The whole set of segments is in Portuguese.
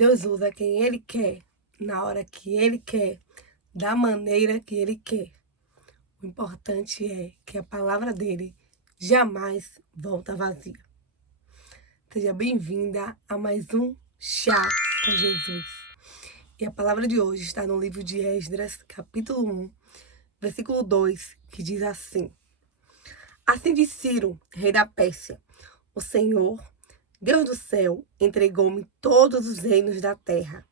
Deus usa quem Ele quer, na hora que Ele quer, da maneira que Ele quer. O importante é que a palavra dele jamais volta vazia. Seja bem-vinda a mais um Chá com Jesus. E a palavra de hoje está no livro de Esdras, capítulo 1, versículo 2, que diz assim: Assim disse Ciro, rei da Pérsia: O Senhor, Deus do céu, entregou-me todos os reinos da terra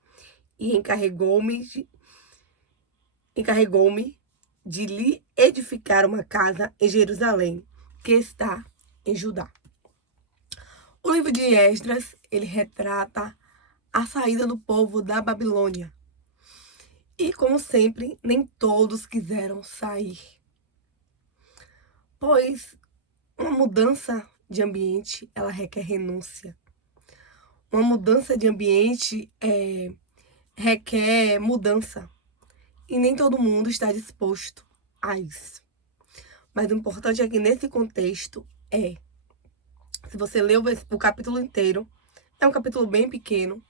e encarregou-me de lhe edificar uma casa em Jerusalém, que está em Judá. O livro de Esdras, ele retrata a saída do povo da Babilônia. E, como sempre, nem todos quiseram sair, pois uma mudança de ambiente, ela requer renúncia. Uma mudança de ambiente requer mudança. E nem todo mundo está disposto a isso. Mas o importante é que nesse contexto se você ler o capítulo inteiro, é um capítulo bem pequeno,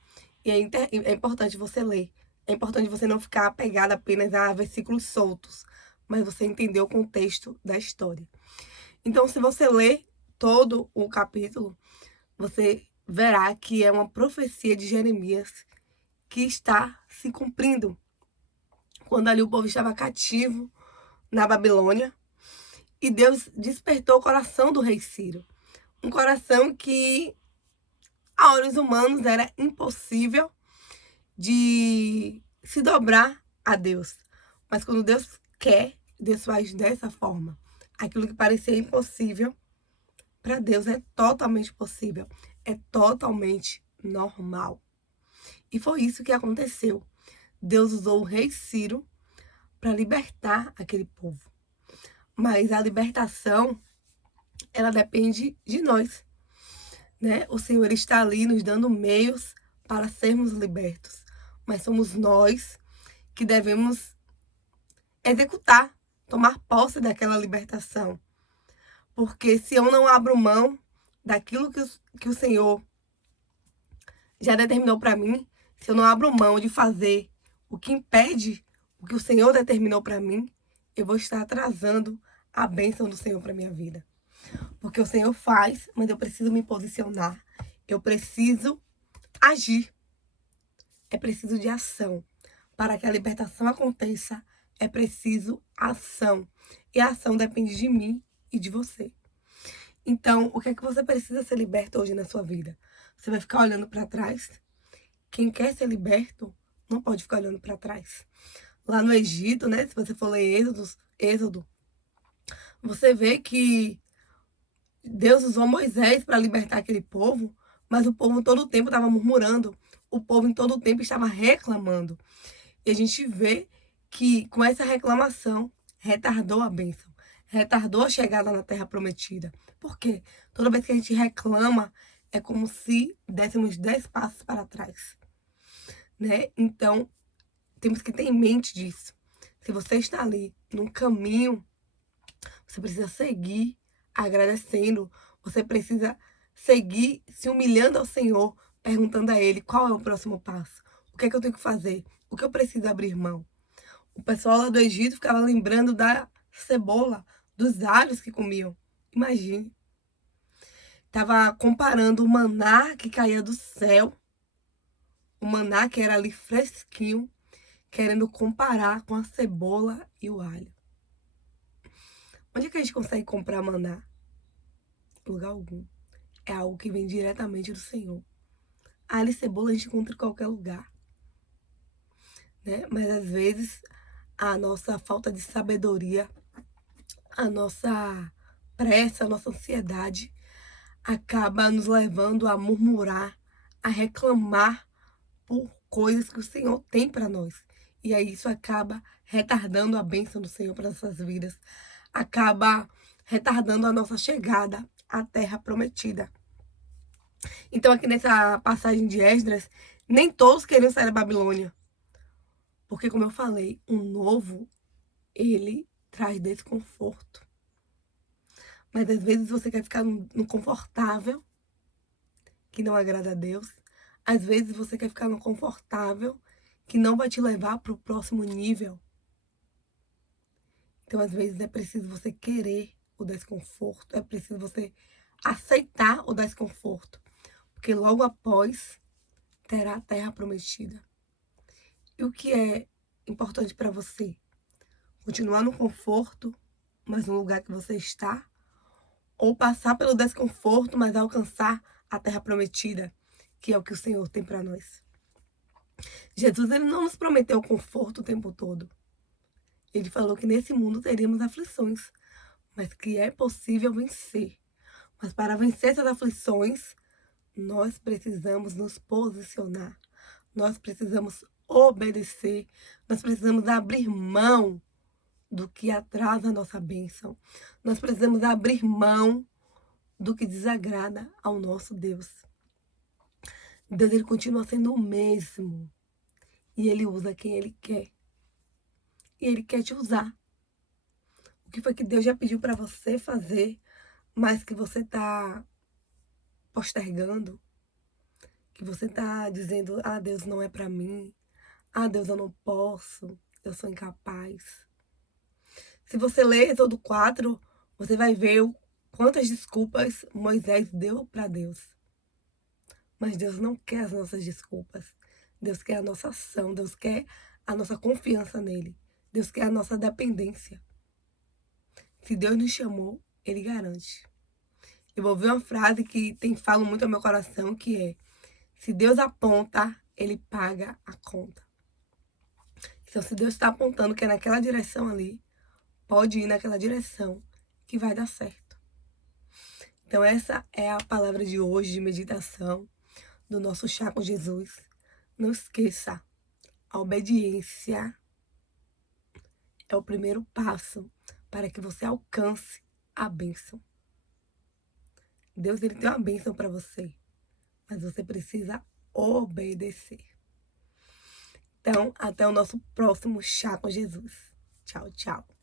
e é importante você ler. É importante você não ficar apegado apenas a versículos soltos, mas você entender o contexto da história. Então, se você ler todo o capítulo, você verá que é uma profecia de Jeremias que está se cumprindo. Quando ali o povo estava cativo na Babilônia, e Deus despertou o coração do rei Ciro. Um coração que, a olhos humanos, era impossível de se dobrar a Deus. Mas quando Deus quer, Deus faz dessa forma. Aquilo que parecia impossível, para Deus é totalmente possível. É totalmente normal. E foi isso que aconteceu. Deus usou o rei Ciro para libertar aquele povo. Mas a libertação, ela depende de nós, né? O Senhor está ali nos dando meios para sermos libertos. Mas somos nós que devemos executar, tomar posse daquela libertação. Porque se eu não abro mão daquilo que o Senhor já determinou para mim, se eu não abro mão de fazer o que impede o que o Senhor determinou para mim, eu vou estar atrasando a bênção do Senhor para minha vida. Porque o Senhor faz, mas eu preciso me posicionar. Eu preciso agir. É preciso de ação. Para que a libertação aconteça, é preciso ação. E a ação depende de mim e de você. Então, o que é que você precisa ser liberto hoje na sua vida? Você vai ficar olhando para trás? Quem quer ser liberto não pode ficar olhando para trás. Lá no Egito, né? Se você for ler Êxodo, você vê que Deus usou Moisés para libertar aquele povo, mas o povo todo o tempo estava murmurando. O povo em todo o tempo estava reclamando. E a gente vê que com essa reclamação retardou a bênção, retardou a chegada na terra prometida. Por quê? Toda vez que a gente reclama, é como se dessemos 10 passos para trás, né? Então, temos que ter em mente disso. Se você está ali num caminho, você precisa seguir agradecendo, você precisa seguir se humilhando ao Senhor, perguntando a Ele qual é o próximo passo, o que é que eu tenho que fazer, o que eu preciso abrir mão. O pessoal lá do Egito ficava lembrando da cebola, dos alhos que comiam. Imagine. Estava comparando o maná que caía do céu, o maná que era ali fresquinho, querendo comparar com a cebola e o alho. Onde é que a gente consegue comprar maná? Lugar algum. É algo que vem diretamente do Senhor. Alho e cebola a gente encontra em qualquer lugar, né? Mas às vezes a nossa falta de sabedoria, a nossa pressa, a nossa ansiedade acaba nos levando a murmurar, a reclamar por coisas que o Senhor tem para nós. E aí isso acaba retardando a bênção do Senhor para nossas vidas, acaba retardando a nossa chegada à terra prometida. Então, aqui nessa passagem de Esdras, nem todos queriam sair da Babilônia. Porque, como eu falei, o novo, ele traz desconforto. Mas às vezes você quer ficar no confortável, que não agrada a Deus. Às vezes você quer ficar no confortável, que não vai te levar para o próximo nível. Então, às vezes, é preciso você querer o desconforto, é preciso você aceitar o desconforto, porque logo após terá a terra prometida. E o que é importante para você? Continuar no conforto, mas no lugar que você está? Ou passar pelo desconforto, mas alcançar a terra prometida, que é o que o Senhor tem para nós? Jesus, ele não nos prometeu conforto o tempo todo. Ele falou que nesse mundo teríamos aflições, mas que é possível vencer. Mas para vencer essas aflições, nós precisamos nos posicionar. Nós precisamos obedecer. Nós precisamos abrir mão do que atrasa a nossa bênção. Nós precisamos abrir mão do que desagrada ao nosso Deus. Deus, ele continua sendo o mesmo. E ele usa quem ele quer. E ele quer te usar. O que foi que Deus já pediu para você fazer, mas que você está postergando? Que você está dizendo, ah, Deus não é para mim. Ah, Deus, eu não posso. Eu sou incapaz. Se você ler Êxodo 4, você vai ver quantas desculpas Moisés deu para Deus. Mas Deus não quer as nossas desculpas. Deus quer a nossa ação. Deus quer a nossa confiança nele. Deus quer a nossa dependência. Se Deus nos chamou, ele garante. Eu vou ver uma frase que fala muito ao meu coração, que é: se Deus aponta, ele paga a conta. Então, se Deus está apontando que é naquela direção ali, pode ir naquela direção que vai dar certo. Então, essa é a palavra de hoje, de meditação, do nosso Chá com Jesus. Não esqueça, a obediência é o primeiro passo para que você alcance a bênção. Deus, ele tem uma bênção para você, mas você precisa obedecer. Então, até o nosso próximo Chá com Jesus. Tchau, tchau.